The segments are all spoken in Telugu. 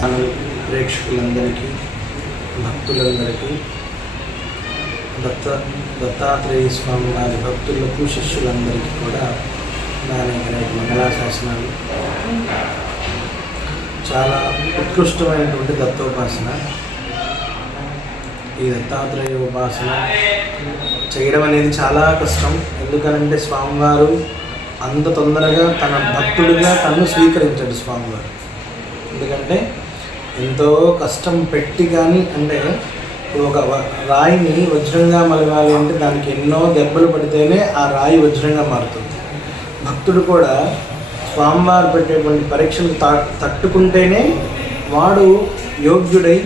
ప్రేక్షకులందరికీ, భక్తులందరికీ, దత్తాత్రేయ స్వామి వారి భక్తులకు, శిష్యులందరికీ కూడా నా అనేక మంగళాశాసనాలు. చాలా ఉత్కృష్టమైనటువంటి దత్తోపాసన. ఈ దత్తాత్రేయ ఉపాసన చేయడం అనేది చాలా కష్టం. ఎందుకనంటే స్వామివారు అంత తొందరగా తన భక్తుడిగా తనను స్వీకరించాడు స్వామివారు. ఎందుకంటే ఎంతో కష్టం పెట్టి కానీ, అంటే ఒక రాయిని వజ్రంగా మలగాలి అంటే దానికి ఎన్నో దెబ్బలు పడితేనే ఆ రాయి వజ్రంగా మారుతుంది. భక్తుడు కూడా స్వామివారు పెట్టేటువంటి పరీక్షలు తట్టుకుంటేనే వాడు యోగ్యుడై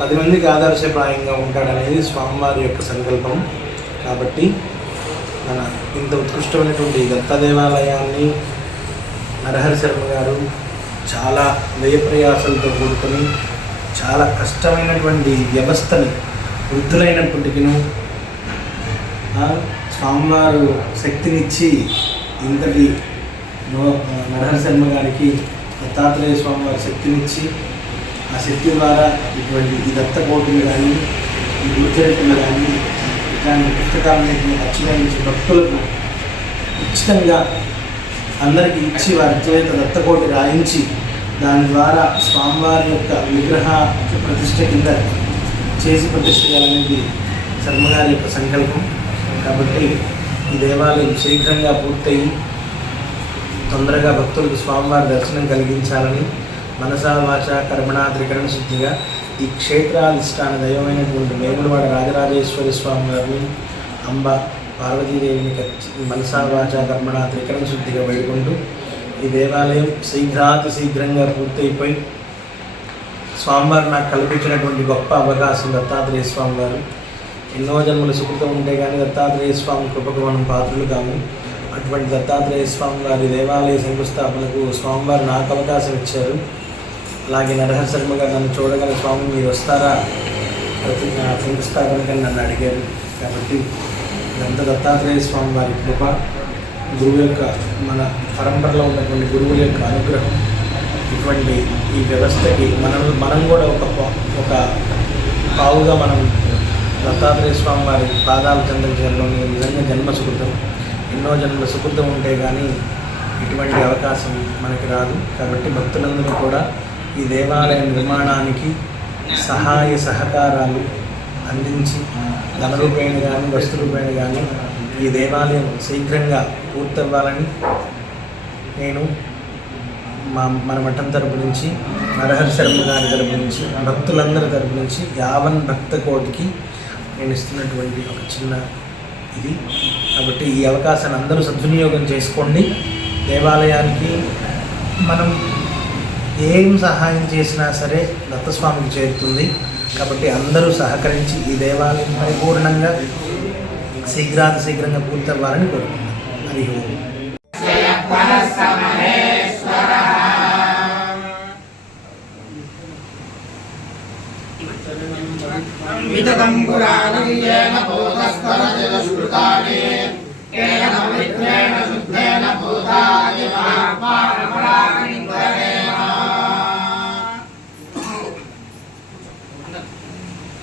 10 మందికి ఆదర్శప్రాయంగా ఉంటాడనేది స్వామివారి యొక్క సంకల్పం. కాబట్టి మన ఇంత ఉత్కృష్టమైనటువంటి దత్త దేవాలయాన్ని నరహరి శర్మ గారు చాలా వ్యయప్రయాసాలతో కూడుకొని చాలా కష్టమైనటువంటి వ్యవస్థని వృద్ధులైనప్పటికీను స్వామివారు శక్తినిచ్చి ఇంతటి నరహరి శర్మ గారికి దత్తాత్రేయ స్వామివారి శక్తినిచ్చి ఆ శక్తి ద్వారా ఇటువంటి ఈ దత్తకోటిని కానీ, ఈ గురుచరిత్రలు కానీ, ఇట్లాంటి పుస్తకాలన్నింటినీ అచ్చరించి భక్తులకు ఉచితంగా అందరికీ ఇచ్చి వారి చేత దత్తకోటి రాయించి దాని ద్వారా స్వామివారి యొక్క విగ్రహ ప్రతిష్ట కింద చేసి ప్రతిష్ట చేయాలనేది శర్మగారి యొక్క సంకల్పం. కాబట్టి ఈ దేవాలయం శీఘ్రంగా పూర్తయి తొందరగా భక్తులకు స్వామివారి దర్శనం కలిగించాలని మనసా వాచ కర్మణా త్రికరణ శుద్ధిగా ఈ క్షేత్రాధిష్టాన దైవమైనటువంటి వేములవాడ రాజరాజేశ్వరి స్వామి వారిని, అంబ పార్వతీదేవిని మనసా వాచ కర్మణా త్రికరణ శుద్ధిగా వేడుకుంటూ ఈ దేవాలయం శీఘ్రంగా పూర్తయిపోయి స్వామివారు నాకు కల్పించినటువంటి గొప్ప అవకాశం దత్తాత్రేయ స్వామి వారు. ఎన్నో జన్మల సుకృతం ఉంటే కానీ దత్తాత్రేయ స్వామి కృపకు మనం పాత్రలు కాము. అటువంటి దత్తాత్రేయ స్వామి వారి దేవాలయ శంకుస్థాపనకు స్వామివారు నాకు అవకాశం ఇచ్చారు. అలాగే నరహరి శర్మ గారు నన్ను చూడగల స్వామి మీరు వస్తారా శంకుస్థాపనకని నన్ను అడిగారు. కాబట్టి ఇదంతా దత్తాత్రేయ స్వామి వారి కృప, గురువు యొక్క మన పరంపరలో ఉన్నటువంటి గురువుల యొక్క అనుగ్రహం. ఇటువంటి ఈ వ్యవస్థకి మనం కూడా ఒక పావుగా మనం దత్తాత్రేయ స్వామి వారి పాదాలు చెందించడంలో నిజంగా జన్మ సుకృతం. ఎన్నో జన్మల సుకృతం ఉంటే కానీ ఇటువంటి అవకాశం మనకి రాదు. కాబట్టి భక్తులందరూ కూడా ఈ దేవాలయ నిర్మాణానికి సహాయ సహకారాలు అందించి ధన రూపేణ కానీ, వస్తు రూపేణ కానీ ఈ దేవాలయం శీఘ్రంగా పూర్తవ్వాలని నేను మన మఠం తరపు నుంచి, నరహరి శర్మ గారి తరపు నుంచి, భక్తులందరి తరపు నుంచి యావన్ భక్త కోటికి నేను ఇస్తున్నటువంటి ఒక చిన్న ఇది. కాబట్టి ఈ అవకాశాన్ని అందరూ సద్వినియోగం చేసుకోండి. దేవాలయానికి మనం ఏం సహాయం చేసినా సరే దత్తస్వామికి చేరుతుంది. కాబట్టి అందరూ సహకరించి ఈ దేవాలయం పరిపూర్ణంగా శీఘ్రంగా పూర్తవ్వాలని కోరుకుంటున్నాను. హరి ఓం. వితతం పురాణం యేన భూతస్థరజల శృతాని కేన విజ్ఞేన శుద్ధేన భూతాని మహాత్మానమరాని వరేణ.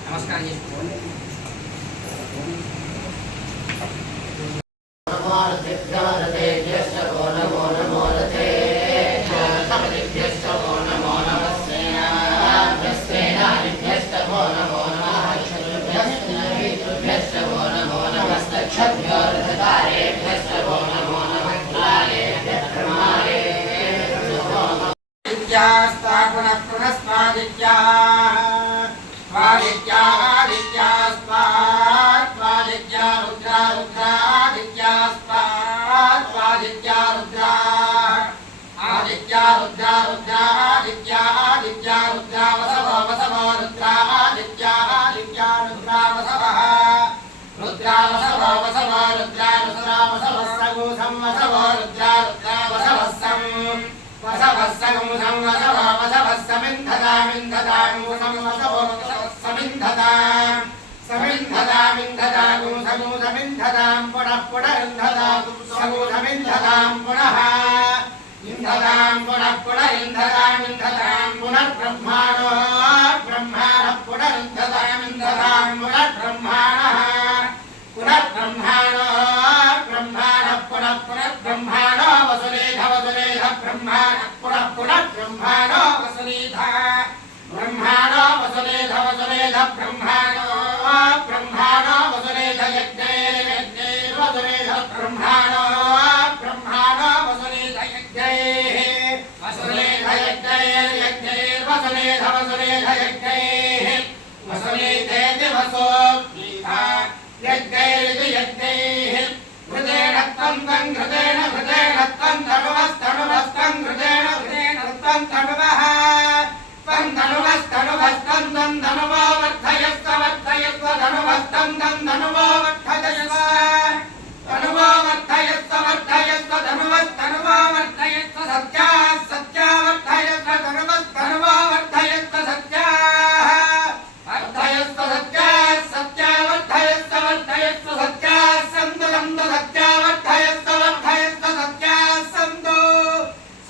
నమస్కారం చేసుకోండి. इंधतां पुनः पुनरिंधतां इंधतां पुनर्ब्रह्माणो ब्रह्माणः पुनरिंधतां इंधतां पुनर्ब्रह्माणः पुनर्ब्रह्माणो ब्रह्माणः पुनः पुनर्ब्रह्माणो वसुरेध वसुरेध ब्रह्माणः पुनः पुनर्ब्रह्माणो वसुरेध ब्रह्माणो वसुरेध वसुरेध ब्रह्माणो ब्रह्माणो वसुरेध यज्ञैर्यज्ञैर् वसुरेध ब्रह्माणो ब्रह्माणो वसुरेध यज्ञैः वसुरेध यज्ञैर्यज्ञैर् वसुरेध वसुरेध यज्ञैः वसुरेधेति वसोऽग्निधा यज्ञैरिति यज्ञैः घृतेन त्वं तं घृतेन घृतेन त्वं तनुवस्तनुवस्तं घृतेन घृतेन त्वं तनुवः त्वं धनुवस्तनुवस्तं तं धनुवो वर्धयस्व वर्धयस्व धनुवस्तं तं धनुवो वर्धयस्व धनुवो वर्धयस्व वर्धयस्व धनुवस्तनुवो वर्धयस्व सत्याः सत्या वर्धयस्व धनुवस्तनुवो वर्धयस्व सत्याः वर्धयस्व सत्याः सत्या वर्धयस्व वर्धयस्व सत्याः सन्तु सन्तु सत्या वर्धयस्व वर्धयस्व सत्याः सन्तु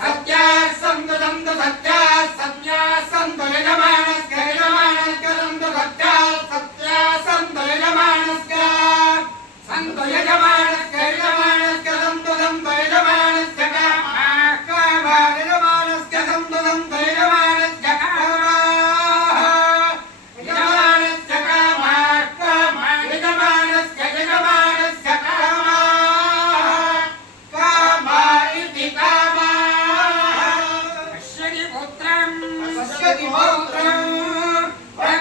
सत्याः सन्तु सन्तु सत्याः सत्याः सन्तु यजमानस्य यजमानस्य सन्तु सत्याः सत्याः सन्तु यजमानस्य सन्तु यजमानस्य यजमानस्य सन्तु सन्तु यजमानस्य कामाः कामाः यजमानस्य सन्तु सन्तु यजमानस्य कामाः यजमानस्य कामाः कामाः यजमानस्य यजमानस्य कामाः कामाः इति कामाः पश्यति पुत्रं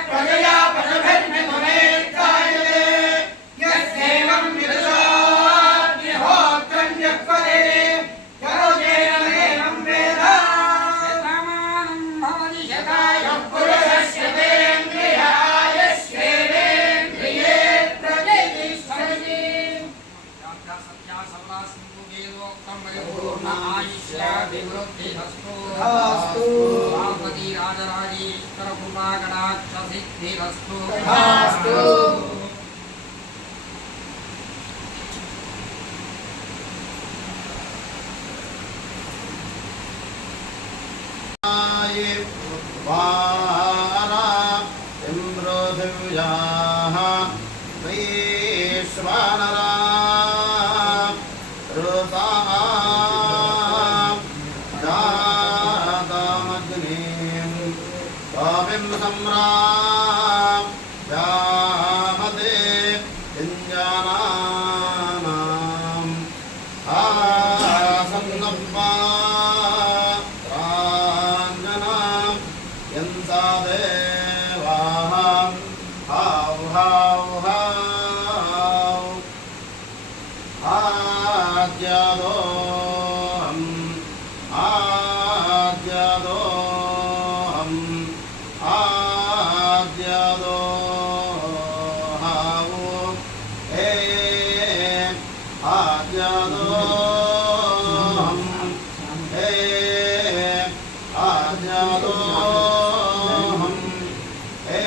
प्रजया पशुभिर्मिथुनेर्जायते यस्यैवं विदुषोऽग्निहोत्रं यक्वते यरोजेन एवं वेद शतमानं भवति शतायुः पुरुषस्यतेन्द्रियायस्येवेन्द्रिये प्रतिष्ठति सत्या सबला सिंधु वेदोक्तं परिपूर्ण आयुष्याभिवृद्धिरस्तु अस्तु पार्वती राजराजेश्वर कृपा कटाक्ष सिद्धिरस्तु अस्तु वारा इन्द्रदिव्याः वैश्वानरा ऋताः जातमग्निं कविं सम्राजामते इञ्जनानाम् आसन्नप्पा देवाः हाव हाव हाव आद्यादोहम् आद्यादोहम् आद्यादोहाव हे आद्यादोहम् हे आद्यादोहम् हे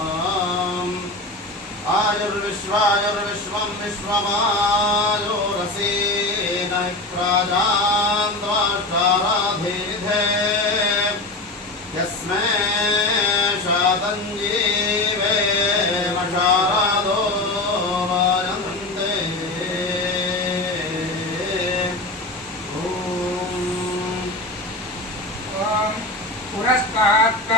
आद्यादोहम् आयुर्विश्वायुर्विश्वं विश्वमायोरसेन प्राजान्त्वाष्टाराधेधे यस्मै शतञ्जीवेम शारदो वाजन्ते पुरस्तात्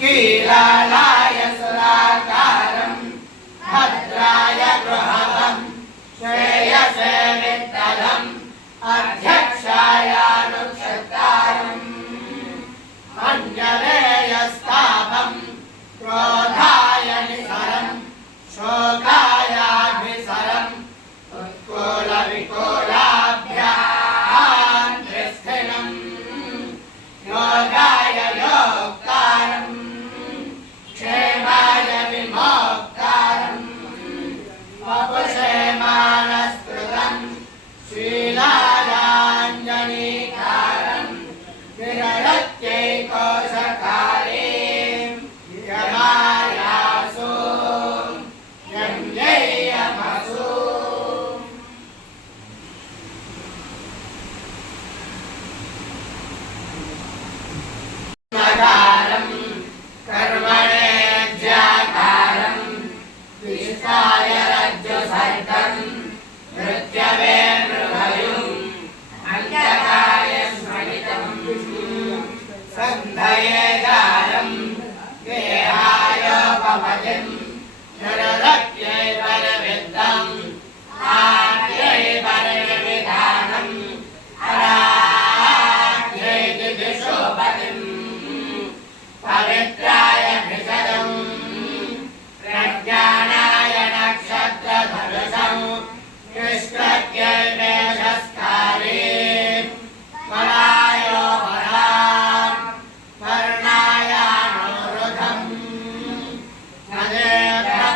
कीलालाय सुराकारं भद्राय गृहं श्रेयसे वित्तलम् अध्यक्षायानुक्षतारम् मन्यवेयस्तापं क्रोधाय निसरं शोकायाभिसरम् उत्कोलविकोलाभ्यां त्रिस्थिनम् योगाय योक्तारम् क्षेमाय विमोक्तारम् वपुषे मानस्कृतम् शीलायाञ्जनीकारम् विरलत्यैकोशकारीम् यमायासु यं ये सर्गं मृत्यवे मृगयुम् अन्तकाय स्मरितं सन्धये जालं गेहायोपमतिं नरदत्यै परविद्धम् आद्यै परविधानम् अराध्यै दिदिशोपतिम् पवित्राय भिषजम् प्रज्ञानाय नक्षत्रधनुषम् कृष्णज्ञै मेषस्कारे मलायो वरान् वर्णायानुरुधम् नदेभ्यः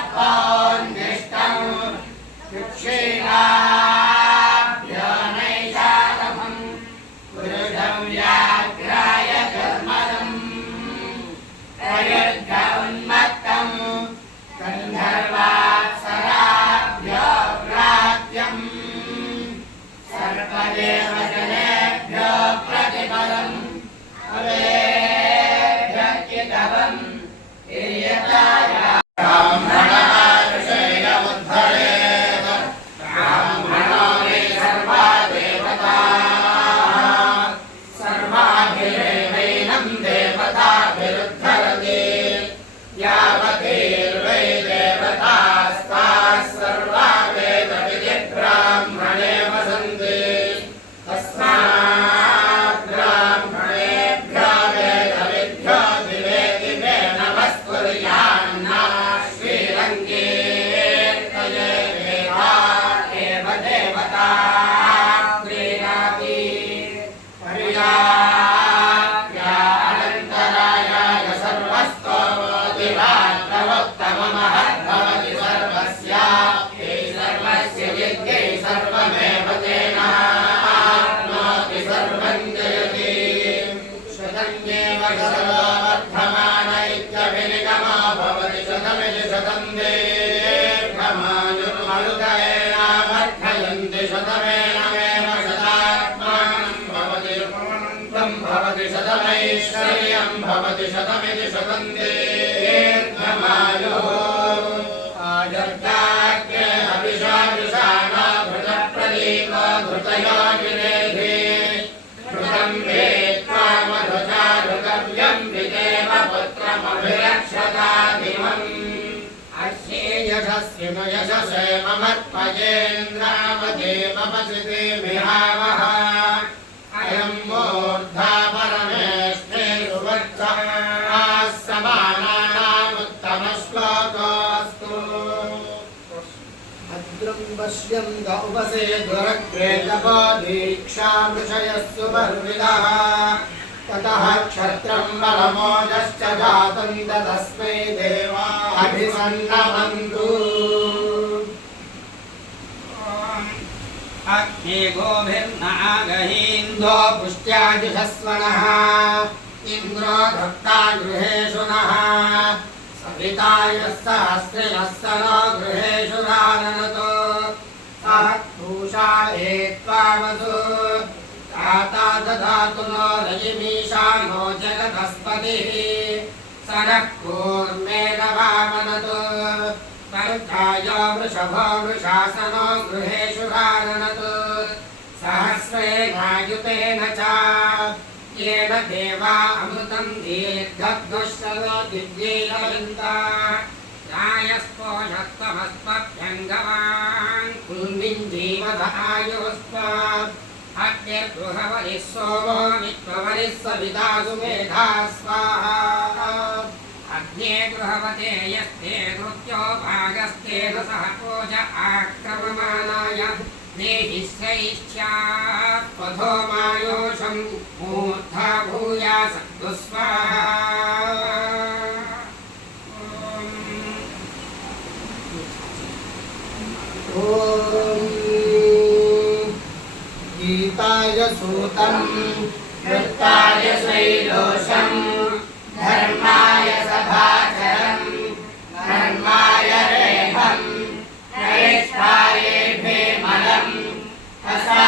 क्षीराभ्यो नैषादमम् पुरुषं व्याघ्राय धर्मदम् प्रयुद्ध उन्मत्तम् गन्धर्वाप्सराभ्यो व्रात्यम् सर्वदेवजनेभ्यो प्रतिपदम् अवेभ्यः कितवम् इयताय ब्राह्मणमानुषेयमुद्धरेत् ब्राह्मणो मे सर्वा देवताः सर्वाभिरेवैनं देवताभिरुद्धरति यावतीर्वै देवतास्ताः सर्वा वेदविधिब्राह्मणे वसन्ति तस्मात् ब्राह्मणेभ्यो वेदविद्भ्यो दिवे दिवे नमस्कुर्यान्नः श्रीरङ्गीर्तये वेदा एव देवता क्रीडाति पर्याप्या अनन्तरायाय सर्वस्तोमो दिवात्तमोत्तममहद्भवति सर्वस्याप्यै सर्वस्य यज्ञै सर्वमेव तेनाप्नोति सर्वं जयति शतन्येव शतो वर्धमान इत्यभिनिगमो भवति शतमिति शतं दीर्घमायुर्मरुतयेनावर्धयन्ति शतमेनमेव शतात्मानं भवति त्वं भवति शतमैश्वर्यं भवति शतमिति शतं दीर्घमायुः आजर्गाग्रे अभिषादृशाना घृतप्रदीपो घृतयो विनेधि घृतं वेत्त्वा मधुचारुकव्यं विदेव पुत्रमभिरक्षताधिमम् अस्ये यशस्विनो यशसे ममत्पयेन्द्रावदेवपसिते विहावः अयं मूर्धा परमेष्ठे सुवत्सः समानानामुत्तमश्लोकोऽस्तु भद्रं पश्यं गौपसे दुरग्रेतपो दीक्षामृषयस्सु पर्विदः ततः क्षत्रं बलमोजश्च जातं तस्मै देवाभिसन्नमन्तु अग्ने गोभिर्नागहीन्द्रो पुष्ट्यादिशस्वनः इन्द्रो धत्ता गृहेषु नः सविता यः सहस्रिणः स नो गृहेषु राननतो सः पूषा एत्वावसु दाता ददातु नो रयिमीशानो जगतस्पतिः स नः कूर्मेण वामनतु तर्कायो वृषभो वृषासनो गृहेषु राननतु सहस्रेणायुतेन च येन देवा अमृतं दीर्घद्वश्रवो दिव्यैलवन्ता रायस्पोषत्वमस्मभ्यङ्गवान् कुन्मिन् जीवत आयुस्त्वात् अग्निर्गृहवरिः सोमो त्ववरिः सविता सुमेधा स्वाहा अग्ने गृहवते यस्ते नृत्यो भागस्तेन सह ओज आक्रममानाय देहिश्रैश्चात् पथो मायोषं मूर्धा भूयास दुस्वाहा ॐ गीताय सूतं वृत्ताय शैलोषं धर्माय सभाचरं धर्माय रेभं नरेष्ठाये भेमलं हसा